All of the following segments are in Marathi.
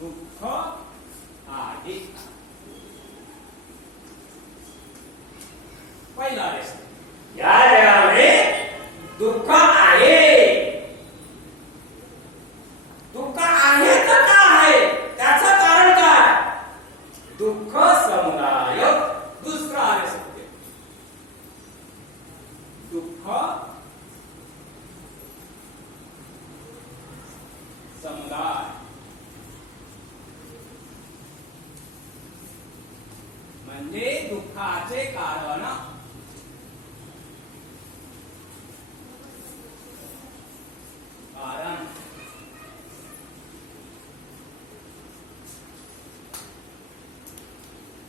दुःख आहे. पहिला या जगामध्ये दुःख आहे. दुःख आहे तर का आहे त्याचं कारण काय? दुःख समुदाय दुसरा आहे सत्य. दुःख समुदाय म्हणजे दुःखाचे कारण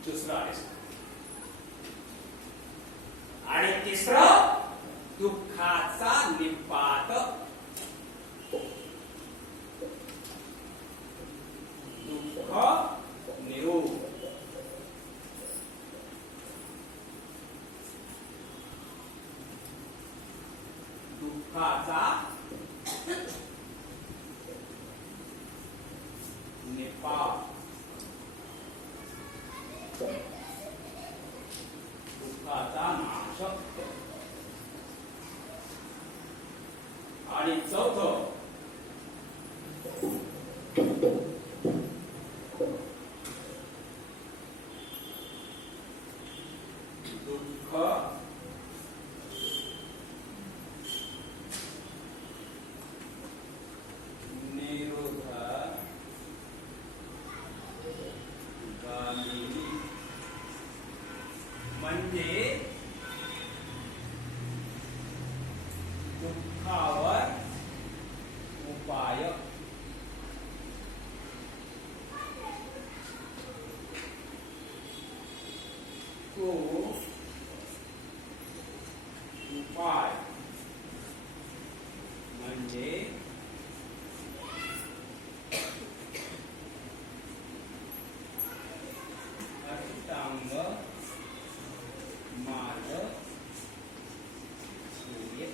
दुसरा आहे. आणि तिसरं दुःखाचा निपात. दुःख निरोध. दुःखाचा निपात. दुःखाचा नाश. आणि चौथं दुःख निरोध म्हणजे दुःखावर उपाय. तो उपाय म्हणजे अष्टांग मार्ग सूर्य.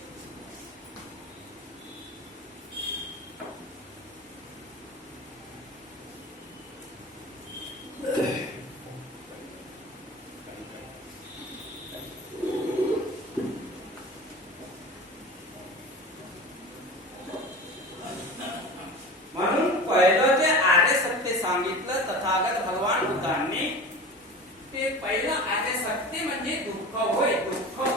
म्हणून पहिलं जे आर्य सत्य सांगितलं तथागत भगवान बुद्धांनी, ते पहिलं आर्य सत्य म्हणजे दुःख होय. दुःख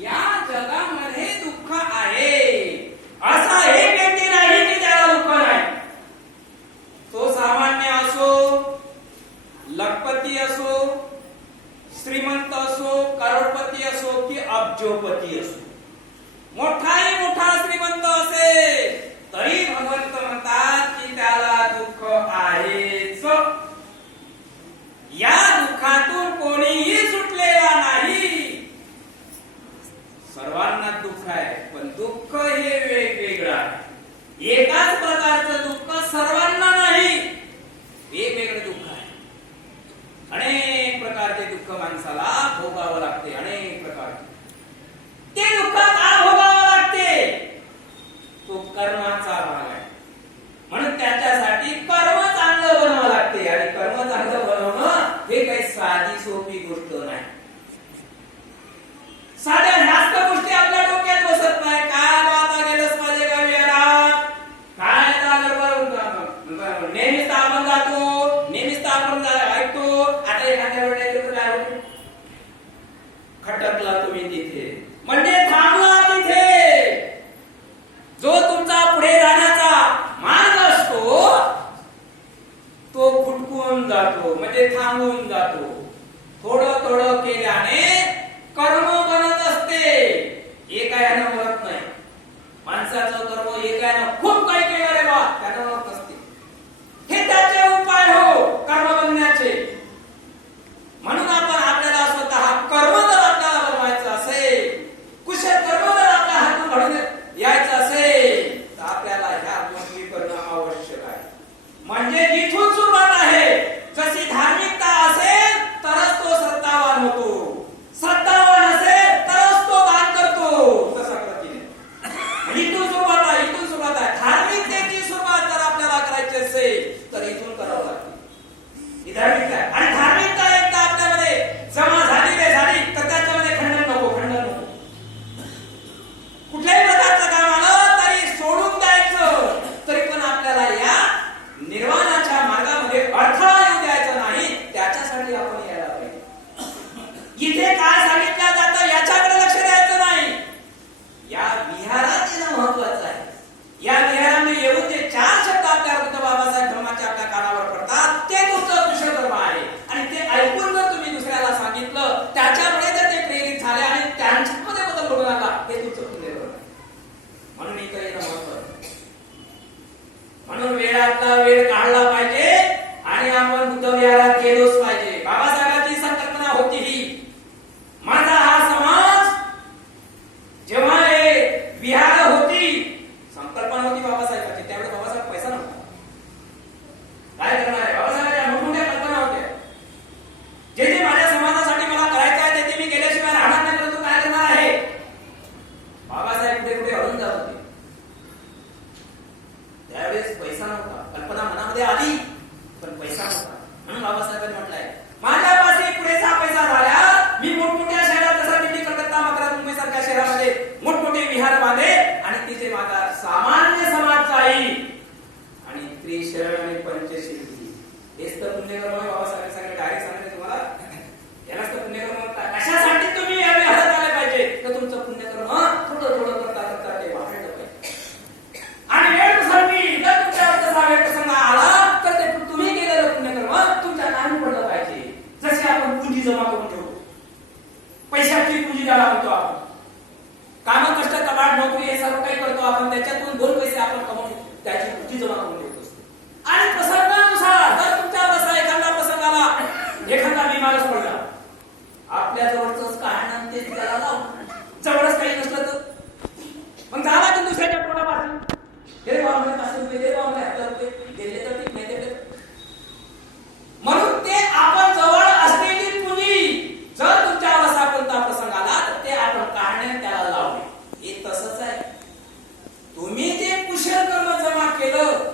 या जगामध्ये दुःख आहे. असा एक व्यक्ती नाही की त्याला दुःख नाही. तो सामान्य असो, लखपती असो, श्रीमंत असो, करोडपती असो की अब्जोपती असो, मोठाही मोठा श्रीमंत असेल तरी भगवंत म्हणतात की त्याला दुःख आहेच. या दुःखातून कोणीही सुटलेला नाही. सर्वांना दुःख आहे, पण दुःख हे वेगवेगळं आहे. एकाच प्रकारचं दुःख सर्वांना नाही, वेगवेगळं दुःख आहे. अनेक प्रकारचे दुःख माणसाला भोगावं लागते. अनेक प्रकारचे ते दुःख का भोगावं लागते? तो कर्माचा भाग आहे. म्हणून त्याच्यासाठी कर्म चांगलं बनावं लागते. आणि कर्म चांगलं बनवणं हे काही साधी सोपी गोष्ट नाही. साध्या जास्त गोष्टी आपल्या डोक्यात बसत नाही. काय आता गेलंच माझे गावी याला काय नेहमीच आपण जातो, नेहमीच आपण ऐकतो. आता एखाद्या वेळेला खटकला तुम्ही तिथे म्हणजे थांबला तिथे. जो तुमचा पुढे जाण्याचा मार्ग असतो तो खुटकून जातो, म्हणजे थांबून जातो. थोडं थोडं केल्याने कर्म बनत असते, एकायानं बनत नाही. माणसाचं कर्म एकायानं खूप काही केलं रे बा त्यानं बनत असते. हे त्याचे उपाय हो कर्म बनण्याचे. म्हणून आपण आपल्याला स्वतः कर्म जर आपल्याला बनवायचं असेल, कुशल कर्म जर आपल्या हातून घडून यायचं असेल तर आपल्याला ह्या गोष्टी करणं आवश्यक आहे. म्हणजे जिथून सुरुवात आहे, जशी धार्मिकता असेल तरच तो श्रद्धावान होतो, श्रद्धावान असेल तरच तो दान करतो. तसा प्रतीने इथून सुरुवात आहे, इथून सुरुवात आहे. धार्मिकतेची सुरुवात जर आपल्याला करायची असेल तर इथून करावं लागतं. ही धार्मिकता आहे. आणि धार्मिकता एकदा आपल्यामध्ये जमा झाली रे झाली तर त्याच्यामध्ये खंडन नको. कुठल्याही प्रकारचं काम आलं तरी सोडून द्यायचं. तरी पण आपल्याला या निर्वाणाच्या मार्गामध्ये अडथळा येऊ द्यायचा नाही. त्याच्यासाठी आपण यायला पाहिजे. इथे काय सांगितलं जातं याच्याकडे लक्ष द्यायचं नाही. या विहारात येणं महत्वाचं आहे. या विहाराने येऊन जे 4 शब्द आपल्या बुद्ध बाबासाहेब धर्माच्या आपल्या कानावर पडतात ते तुमचं कुशल धर्म आहे. आणि ते ऐकून जर तुम्ही दुसऱ्याला सांगितलं त्याच्यामुळे जर ते प्रेरित झाले आणि त्यांच्यामध्ये बदल घडून आला हे तुमचं पुण्य धर्म आहे. म्हणून इथं येणं महत्वाचं. म्हणून वेळातला वेळ काढला पाहिजे आणि आपण बुद्ध विहारात गेलोच पाहिजे. बाबासाहेबांची संकल्पना होती ही, माझा हा समाज जेव्हा हे विहार होती, संकल्पना होती बाबासाहेबांची. त्यावेळेस बाबासाहेब पैसा नव्हता. काय करणार आहे बाबासाहेबांच्या मोठमोठ्या कल्पना होत्या. जे जे माझ्या समाजासाठी मला करायचं आहे ते मी केल्याशिवाय राहणार नाही. परंतु काय करणार आहे बाबासाहेब कुठे कुठे हरून जात होते. त्यावेळेस पैसा नव्हता. कल्पना मनामध्ये आली पण पैसा नव्हता. म्हणून बाबासाहेबांनी म्हटलंय माझ्यापाशी पुरेसा पैसा झाला मी मोठमोठ्या शहरात जसं दिल्ली, कलकत्ता, मद्रास, मुंबई सारख्या शहरामध्ये मोठमोठे विहार बांधे आणि तिथे माझा सामान्य समाज जाईल आणि त्रिशरण आणि पंचशील. हेच तर पुण्यकर्म आहे. बाबासाहेब सांगितलं डायरेक्ट सांगितलं तुम्हाला यालाच तर पुण्यकर्म म्हणतात. कशासाठी तुम्ही या विहारात आले पाहिजे तर तुमचं पुण्यकर्म थोडं थोडं करता करता ते वाढलं पाहिजे. आणि वेळ प्रसंगी जर तुमच्यावर तसा वेळ प्रसंग आला तर ते तुम्ही केलेलं पुण्यकर्म तुमच्या कामी पडलं पाहिजे. जसे आपण पुंजी जमा करून ठेवतो, पैशाची पुंजी ज्याला म्हणतो आपण, काम, कष्ट, कबाड, नोकरी हे सर्व काही करतो आपण, त्याच्यातून 2 पैसे आपण कमवून त्याची पुंजी जमा करून ठेवतो. आणि प्रसंगानुसार जर तुमच्या असा एखादा प्रसंग आला, एखादा बिमारच पडला, आपल्या जवळच काढणं तेच त्याला लावून, जवळच काही नसलं तर मग झाला की दुसऱ्याच्या पोटापासून हे बाबा 500 रुपये दे, बाबा 1000 रुपये दिले तर ठीक, नाही दिले. म्हणून ते आपण जवळ असलेली पुंजी जर तुमच्यावर असा कोणता प्रसंग आला तर ते आपण काढणे, त्याला लावणे. हे तसंच आहे. तुम्ही जे कुशल कर्म जमा केलं,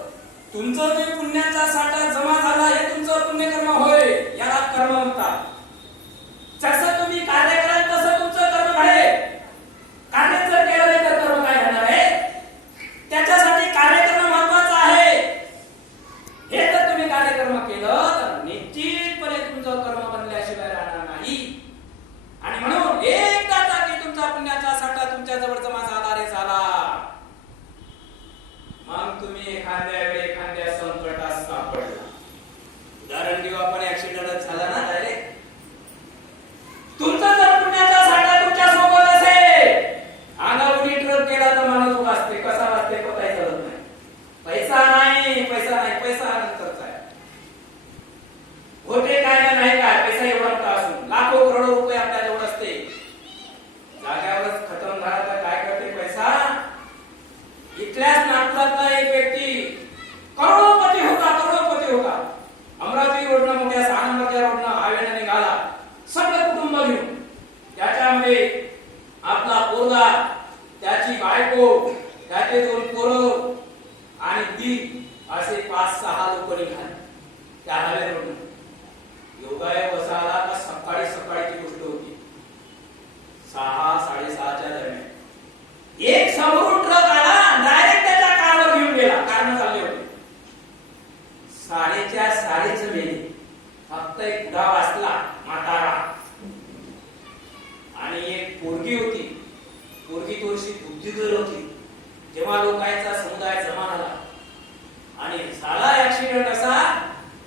तुमचं जे पुण्याचा साठा जमा झाला हे तुमचं पुण्यकर्म होय. याला कर्म म्हणतात. जसं तुम्ही कार्य कराल तसं तुमचं कर्म घडेल. कार्य जर केलं नाही तर कर्म काय होणार आहे? त्याच्यासाठी कार्यक्रम महत्वाचा आहे. हे जर तुम्ही कार्यक्रम केलं तर निश्चितपणे तुमचं कर्म बनल्याशिवाय राहणार नाही. आणि म्हणून एकदा की तुमचा पुण्याचा साठा तुमच्या जवळ जमा झाला रे झाला, मग तुम्ही एखाद्या वेळी एखाद्या संकटात सापडला. उदाहरण देऊ आपण, ऍक्सिडेंट झाला ना डायरेक्ट, तुमचा जर पुण्याचा साठा तुमच्या सोबत असेल, अंगावरी ट्रक केला तर माणूस वाचते. कसा वाचते पताही चालत नाही. पैसा नाही, पैसा नाही, पैसा नंतरचा आहे. होते काय का नाही काय, पैसा एवढा मोठा असून लाखो करोडो रुपये आपल्या जवळ असते, जाग्यावरच खतम झाला तर काय करते पैसा? इथल्याच नागपुरातला एक व्यक्ती करोडपती होता. अमरावती रोडनं, मोठ्या 6 नंबरच्या रोडनं हायवेने निघाला, सगळं कुटुंब घेऊन. त्याच्यामध्ये आपला पोरगा, त्याची बायको, त्याचे 2 पोरं आणि ती असे 5-6 लोक निघाले त्या हायवे रोडनं. योगायोग असा आला का सकाळीची गोष्ट होती, 6-6:30च्या दरम्यान एक समोरून ट्रक आला, डायरेक्ट त्याच्या कारवर घेऊन गेला. कारनं चालले होते. 3:30 मेले. फक्त एक बुडा वाचला, म्हातारा, आणि एक पोरगी होती. पोरगी थोडीशी बुद्धिगर होती. जेव्हा लोकांचा समुदाय जमा झाला आणि झाला ऍक्सिडेंट असा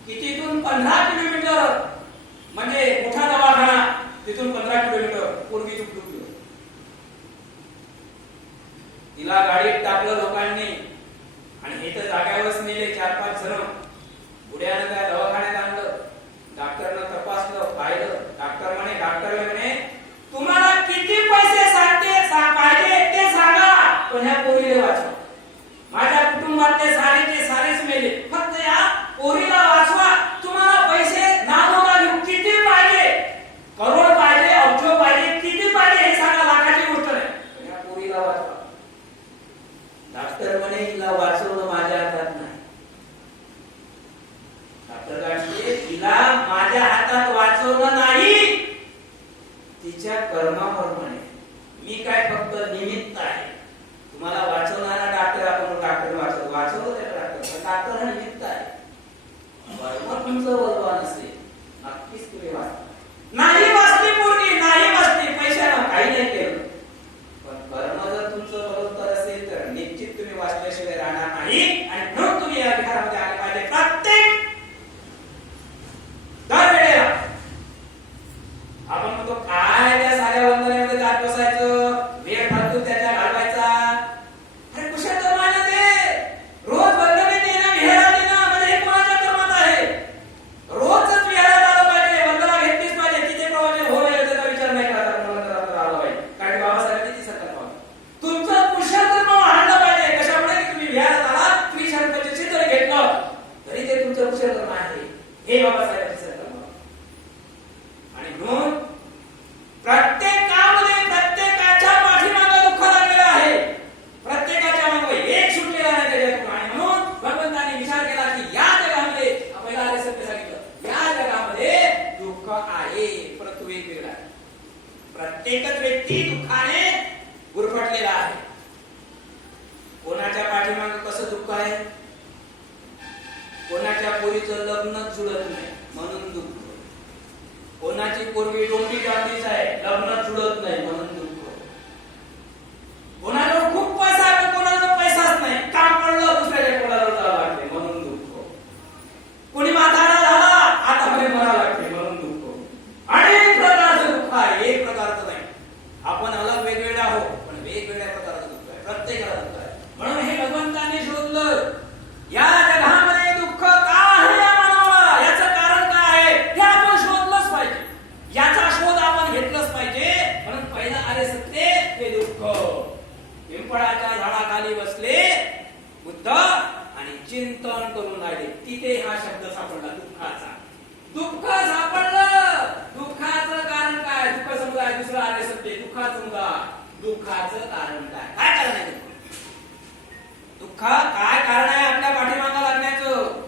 की तिथून 15 किलोमीटर, म्हणजे मोठा दवाखाना, तिथून 15 किलोमीटर पोरगी तुटली. तिला गाडीत टाकलं लोकांनी आणि हे तर जाग्यावरच नेले 4-5 जण. पुढ्यानं त्या दवाखान्यात आणलं. डॉक्टरनं तपासलं, पाहिलं. डॉक्टर म्हणे तुम्हाला किती पैसे पाहिजे ते सांगा, पण ह्या पोरीला वाचवा. माझ्या कुटुंबातले सारेच मेले, फक्त या पोरीला वाचवा. तुम्हाला पैसे नानोगा घेऊ, किती पाहिजे? करोड पाहिजे, अब्ज पाहिजे, किती पाहिजे हे सांगा. लाखाची गोष्ट नाही, पण ह्या पोरीला वाचवा. डॉक्टर म्हणे हिला वाचवणं माझ्या हातात नाही. डॉक्टर गाडगे, तिला माझ्या हातात वाचवलं नाही, तिच्या कर्माप्रमाणे. मी काय फक्त निमित्त आहे. तुम्हाला वाचवणारा डॉक्टर, आपण डॉक्टर वाचवलं त्या डॉक्टर, पण डॉक्टर हा निमित्त आहे. बरोबर तुमचं बलवान असेल, नक्कीच तुम्ही वाचता. नाही वाचली पोरगी, नाही वाचली, पैशाला काही नाही केलं, पण कर्म जर तुमचं बरोबर असेल तर निश्चित तुम्ही वाचल्याशिवाय राहणार नाही. आणि म्हणून तुम्ही या घरामध्ये आले पाहिजे. प्रत्येक दरवेळेला आपण म्हणतो काय त्या साऱ्या वंदनेमध्ये जात बसायचं, वेळ फालतू त्याच्या घालवायचा. अरे कुशल कर्माने ते रोज वंदनेत येणं, विहारात येणं म्हणजे हे कोणाच्या कर्मात आहे? रोजच विहारात आलं पाहिजे, वंदना घेतलीच पाहिजे. तिथे प्रवचन होईल याचा विचार नाही करायचा, वंदनात आला पाहिजे. कारण बाबासाहेबांनी ती सत्ता पाहिजे. तुमचं कुशल कर्म वाढलं पाहिजे. कशामुळे की तुम्ही विहारात आला, श्री शंकराचे चित्र घेतलं तरी ते तुमचं कुशल कर्म आहे, हे बाबासाहेबांची सत्ता. आणि म्हणून प्रत्येकामध्ये प्रत्येकाच्या पाठीमागे दुःख लागलेलं आहे. प्रत्येकाच्या मागे एक सुटलेला नाही त्याच्यातून. आणि म्हणून भगवंताने विचार केला की या जगामध्ये, आपल्याला आले सत्य सांगितलं, या जगामध्ये दुःख आहे, परंतु वेगवेगळा आहे. प्रत्येकच व्यक्ती दुःखाने गुरफटलेला आहे. कोणाच्या पाठीमागे कसं दुःख आहे? कोणाच्या पोरीचं लग्न जुळत नाही म्हणून दुःख. कोणाची पोरगी डोंबी जातीच आहे, लग्न जुळत नाही म्हणून दुःख. कोणाला खूप पैसा आहे, कोणाला पैसाच नाही, काम पडलं दुसऱ्याच्या कोणाला जावं लागते म्हणून दुःख. कोणी म्हातारा झाला, आता मध्ये मरा लागते म्हणून दुःख. अनेक प्रकारचं दुःख आहे, एक प्रकारचं नाही. आपण अलग वेगवेगळे आहोत, पण वेगवेगळ्या प्रकारचं दुःख आहे, प्रत्येकाला दुःख आहे. म्हणून हे भगवंताने शोधलं, या जगामध्ये दुःख का आहे या मानवाला, याचं कारण काय आहे हे आपण शोधलंच पाहिजे. याचा शोध आपण घेतलाच पाहिजे. म्हणून पहिला आले सत्य हे दुःख. पिंपळाच्या झाडाखाली बसले बुद्ध आणि चिंतन करून राहिले. तिथे हा शब्द सापडला, दुःखाचा. दुःख सापडलं. दुःखाचं कारण काय? दुःख समुदाय. दुसरं आले सत्य, दुःखाचं समुदाय. दुःखाचं कारण काय? काय कारण आहे दुःख? दुःख काय कारण आहे आपल्या पाठीमागं लागण्याचं?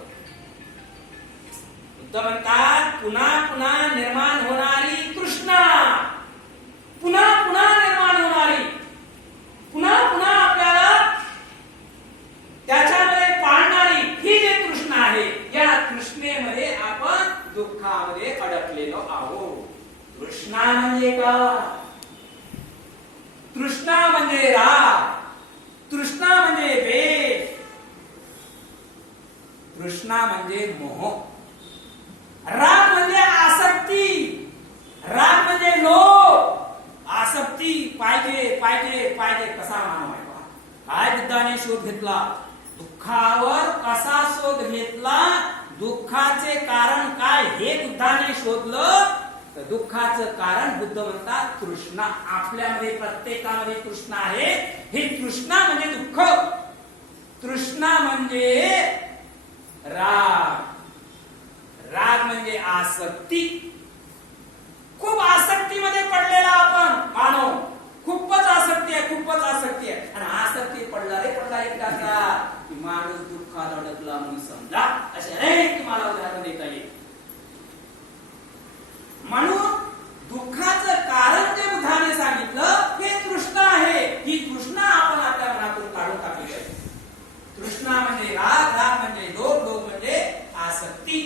बुद्ध म्हणतात, पुन्हा पुन्हा निर्माण होणारी तृष्णा, पुन्हा पुन्हा निर्माण होणारी, पुन्हा पुन्हा आपल्याला त्याच्यामध्ये पाळणारी ही जी तृष्णा आहे, या तृष्णेमध्ये आपण दुःखामध्ये अडकलेलो आहोत. तृष्णा म्हणजे का? तृष्णा म्हणजे राग, तृष्णा म्हणजे द्वेष, तृष्णा म्हणजे मोह, राग म्हणजे आसक्ती, राग म्हणजे लोभ, आसक्ती. पाहिजे पाहिजे पाहिजे. कसा मानव आहे? काय बुद्धाने शोध घेतला? दुःखावर कसा शोध घेतला? दुःखाचे कारण काय हे बुद्धाने शोधलं. तर दुःखाचं कारण बुद्ध म्हणतात तृष्णा. आपल्यामध्ये प्रत्येकामध्ये तृष्णा आहे. ही तृष्णा म्हणजे दुःख. तृष्णा म्हणजे राग, राग म्हणजे आसक्ती. खूप आसक्तीमध्ये पडलेला आपण मानव. खूपच आसक्ती आहे, खूपच आसक्ती आहे. आणि आसक्ती पडला का की माणूस दुःखात अडकला म्हणून समजा. असे अनेक तुम्हाला उदाहरण देता येईल. म्हणून दुःखाचं कारण जे बुद्धाने सांगितलं हे तृष्णा आहे. ही तृष्णा आपण आपल्या मनातून काढून टाकली आहे. तृष्णा म्हणजे राग, राग म्हणजे लोभ, लोभ म्हणजे आसक्ती.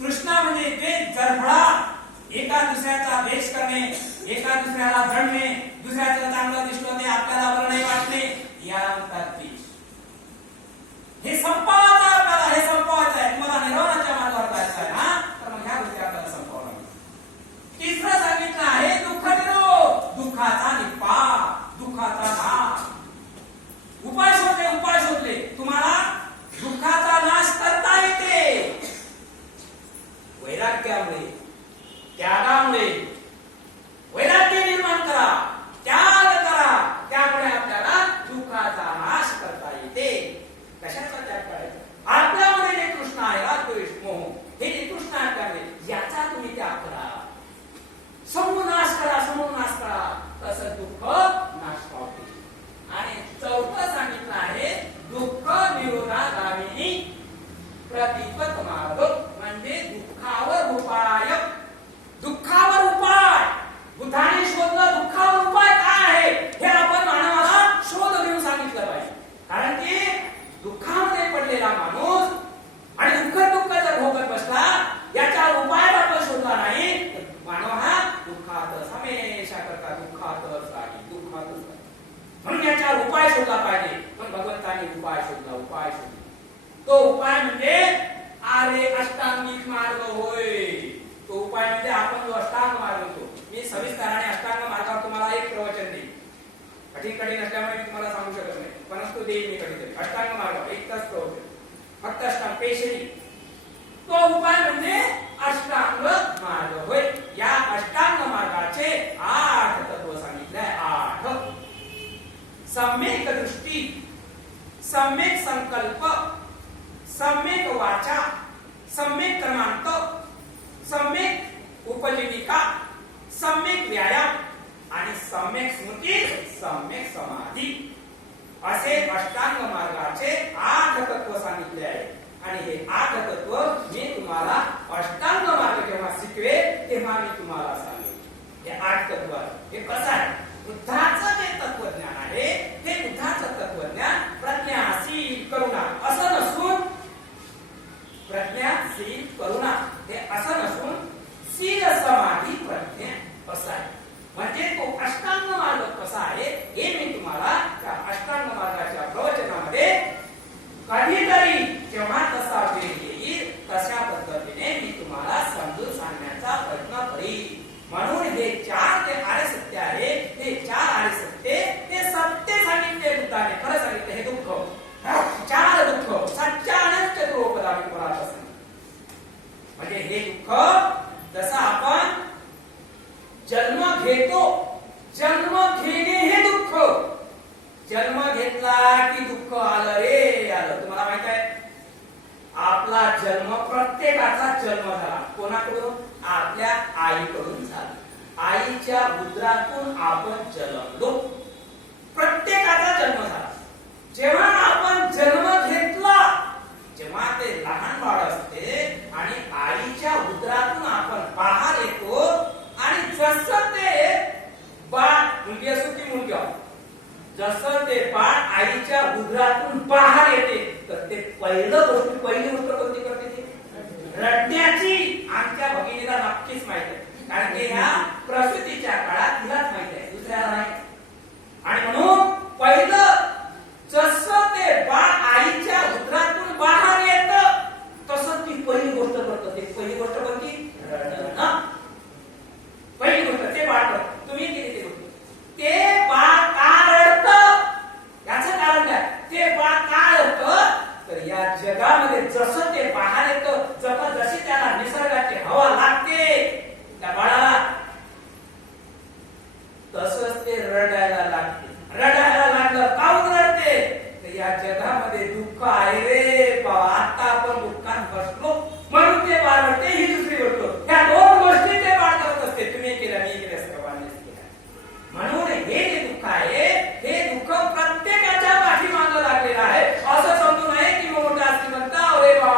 तृष्णा प्रतिपत मार्ग म्हणजे दुःखावर उपाय. दुःखावर उपाय बुद्धाने शोधलं. दुःखावर उपाय काय आहे हे आपण मानवाला शोध घेऊन सांगितलं पाहिजे. कारण की दुःखामध्ये पडलेला माणूस आणि दुःख जर भोगत बसला, याच्यावर उपाय आपण शोधला नाही तर मानव हा दुःखातच हमेशा करता दुःखातच राहील, दुःखातच राहील. म्हणून याच्यावर उपाय शोधला पाहिजे. पण भगवंतांनी उपाय शोधला. तो उपाय म्हणजे आर्य अष्टांगिक मार्ग होय. तो उपाय म्हणजे आपण जो अष्टांग मार्ग होतो. मी सविस्तराने अष्टांग मार्गावर तुम्हाला एक प्रवचन देईन. कठीण असल्यामुळे मी तुम्हाला सांगू शकत नाही, परंतु देईन मी कधीतरी. अष्टांग मार्ग एक तास प्रवचन, फक्त अष्टांग पेशरी. तो उपाय म्हणजे अष्टांग मार्ग होय. या अष्टांग मार्गाचे 8 तत्व सांगितले. 8. सम्यक दृष्टी, सम्यक संकल्प, सम्यक वाचा, सम्यक क्रमांक, सम्यक उपजीविका, सम्यक व्यायाम आणि सम्यक स्मृती, सम्यक समाधी असे अष्टांग मार्गाचे 8 तत्व सांगितले आहे. आणि हे 8 तत्व मी तुम्हाला अष्टांग मार्ग जेव्हा शिकवेल तेव्हा मी तुम्हाला सांगेन. हे 8 तत्व हे कसं आहे. बुद्धाचं जे तत्वज्ञान आहे ते बुद्धाचं तत्वज्ञान प्रज्ञाशील करुणा असं नसून, प्रज्ञाशील करुणा हे असं नसून शील समाधी प्रज्ञा असं आहे. म्हणजे तो अष्टांग मार्ग कसा आहे हे मी तुम्हाला त्या अष्टांग मार्गाच्या प्रवचनामध्ये कधीतरी जेव्हा तसा वेळ येईल तशा पद्धतीने मी तुम्हाला समजून सांगण्याचा प्रयत्न करीन. म्हणून हे 4 जे आर्य सत्य आहे, हे 4 आर्य सत्य ते सत्य सांगितले बुद्धाने. खरं सांगितले हे दुःख, 4 दुःख सच्चानंद चतुरोपदामी परात असते. म्हणजे हे दुःख जसं आपण जन्म घेतो, जन्म घेणे हे दुःख. जन्म घेतला की दुःख आलं रे आलं. तुम्हाला माहित आहे आपला जन्म, प्रत्येकाचा जन्म झाला कोणाकडून? आपल्या आईकडून झाला. आईच्या उदरातून आपण जन्मलो. प्रत्येकाचा जन्म झाला. जेव्हा आपण जन्म घेतला, जेव्हा ते लहान बाळ असते आणि आईच्या उदरातून आपण बाहेर येतो आणि जसं ते बाळ, मुलगी असो की मुलगा, जसं ते बाळ आईच्या उदरातून बाहेर येते तर ते पहिली गोष्ट कोणती करते? ती रडण्याची. आमच्या भगिनीला नक्कीच माहित आहे, कारण की ह्या प्रसूतीच्या काळात तिलाच माहित आहे, दुसऱ्याला नाही. आणि म्हणून पहिलं जसं ते बाळ आईच्या उदरातून बाहेर येतं तसं ती पहिली गोष्ट करतं. ती पहिली गोष्ट कोणती? रडणं. पहिली गोष्ट ते बाळ करतं. तुम्ही केली ती गोष्ट. ते बाळ का रडतं याचं कारण काय? ते बाळ का रडतं तर या जगामध्ये जसं ते बाहेर येतं, जशी त्याला निसर्गाची हवा लागते त्या बाळाला, तसंच ते रडायला लागते. रडायला लागलं काऊन रडते तर या जगामध्ये दुःख आहे रे बाबा, आता आपण दुःखात बसलो म्हणून ते बाळ रडते. ही दुसरी गोष्ट. ह्या 2 गोष्टी ते बाळ करत असते. तुम्ही केल्या, मी केल्या, सर्वांनीच केल्या. म्हणून हे जे दुःख आहे हे दुःख प्रत्येकाच्या पाठीमागे लागलेलं आहे. असं समजू नये की मी मोठा श्रीमंत अरे बा,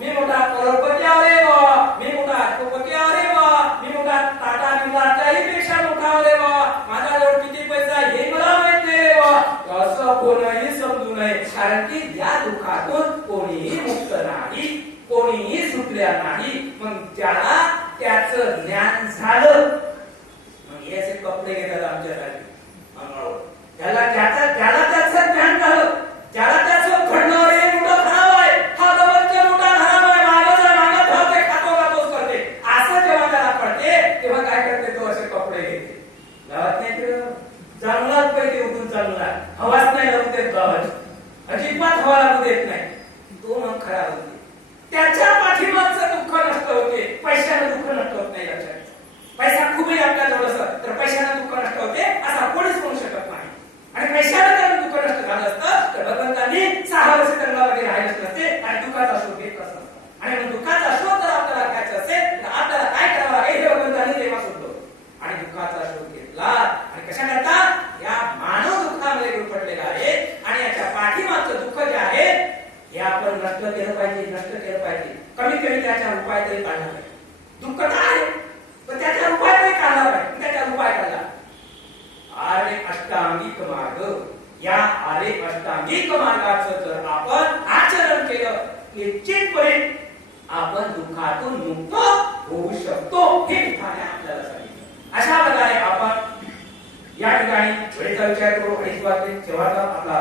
मी मोठा करोडपती अरे बा, मी मोठा कोटी अरे बा, मी मोठा टाटा बिर्लाच्याही पेक्षा मोठा अरे बा, माझ्याजवळ किती पैसा हे मला माहित नाही बा, असं कोणीही समजू नये. कारण की या दुःखातून कोणीही मुक्त नाही, कोणीही सुटल्या नाही. मग ज्याला त्याचं ज्ञान झालं, मग हे असे कपडे घेतात आमच्यासाठी, ज्याला त्याचं ज्ञान झालं, ज्याला त्याचं घडणं रे मोठं खराब आहे, हा प्रपंच मोठा खराब आहे, मागं धावते, खातोच करते, असं जेव्हा त्याला पडते तेव्हा काय करते? तो असे कपडे घेते. गावात नाही जंगलात पैकी उठून चालणार, हवाच नाही लागू देत गावात, अजिबात हवा लागू देत नाही. तो मग खराब होते. त्याच्या पाठीमागचं दुःख नष्ट होते, पैशाने दुःख नष्ट होत नाही. लक्षात, पैसा खूपही आपल्या जवळ असत तर पैशाने दुःख नष्ट होते असं कोणीच म्हणू शकत नाही. आणि पैशाने जर दुःख नष्ट झालं असतं तर भगवंतांनी 6 वर्ष जंगलामध्ये राहिलेच नसते आणि दुःखाचा शोध घेत असत. आणि मग दुःखाचा शोध जर आपल्याला घ्यायचा असेल तर आपल्याला काय करावं लागेल हे भगवंतांनी तेव्हा शोधलं. आणि दुःखाचा शोध घेतला. आणि कशा करता? या मानव दुःखामध्ये गुरफटलेला आहे आणि याच्या पाठीमागचं दुःख जे आहे हे आपण नष्ट केलं पाहिजे, नष्ट केलं त्याच्यावर उपाय तरी काढला पाहिजे. दुःख तर आहे पण त्याच्यावर उपाय तरी काढला पाहिजे. त्याच्यावर उपाय काढला. आरे अष्टांगिक मार्ग, या आरे अष्टांगिक मार्गाचं जर आपण आचरण केलं निश्चितपणे आपण दुःखातून मुक्त होऊ शकतो. हे ठिकाणी आपल्याला सांगितलं. अशा प्रकारे आपण या ठिकाणी वेळेचा विचार करू आणि शेवटचा आपला